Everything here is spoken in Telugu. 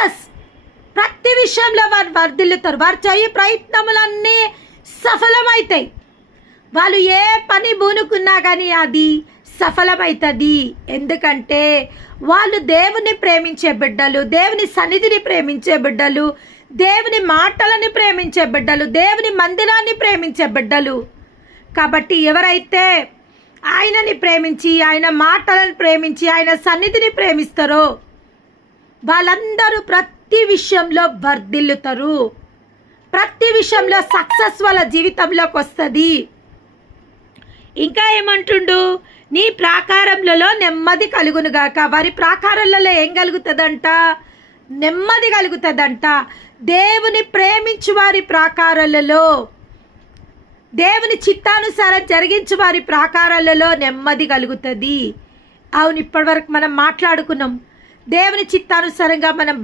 సక్సెస్. ప్రతి విషయంలో వారు వర్ధిల్లుతారు. వారు చేయే ప్రయత్నములన్నీ సఫలమవుతాయి. వాళ్ళు ఏ పని బూనుకున్నా కానీ అది సఫలమవుతుంది. ఎందుకంటే వాళ్ళు దేవుని ప్రేమించే బిడ్డలు, దేవుని సన్నిధిని ప్రేమించే బిడ్డలు, దేవుని మాటలని ప్రేమించే బిడ్డలు, దేవుని మందిరాన్ని ప్రేమించే బిడ్డలు. కాబట్టి ఎవరైతే ఆయనని ప్రేమించి, ఆయన మాటలను ప్రేమించి, ఆయన సన్నిధిని ప్రేమిస్తారో వాళ్ళందరూ ప్రతి విషయంలో వర్ధిల్లుతారు. ప్రతి విషయంలో సక్సెస్ వాళ్ళ జీవితంలోకి వస్తుంది. ఇంకా ఏమంటుండు, నీ ప్రాకారములలో నెమ్మది కలుగునుగాక. వారి ప్రాకారాలలో ఏం కలుగుతుందంట? నెమ్మది కలుగుతుందంట. దేవుని ప్రేమించు వారి ప్రాకారాలలో, దేవుని చిత్తానుసారం జరిగించు వారి ప్రాకారాలలో నెమ్మది కలుగుతుంది. అవును, ఇప్పటి వరకు మనం మాట్లాడుకున్నాం. దేవుని చిత్తానుసారంగా మనం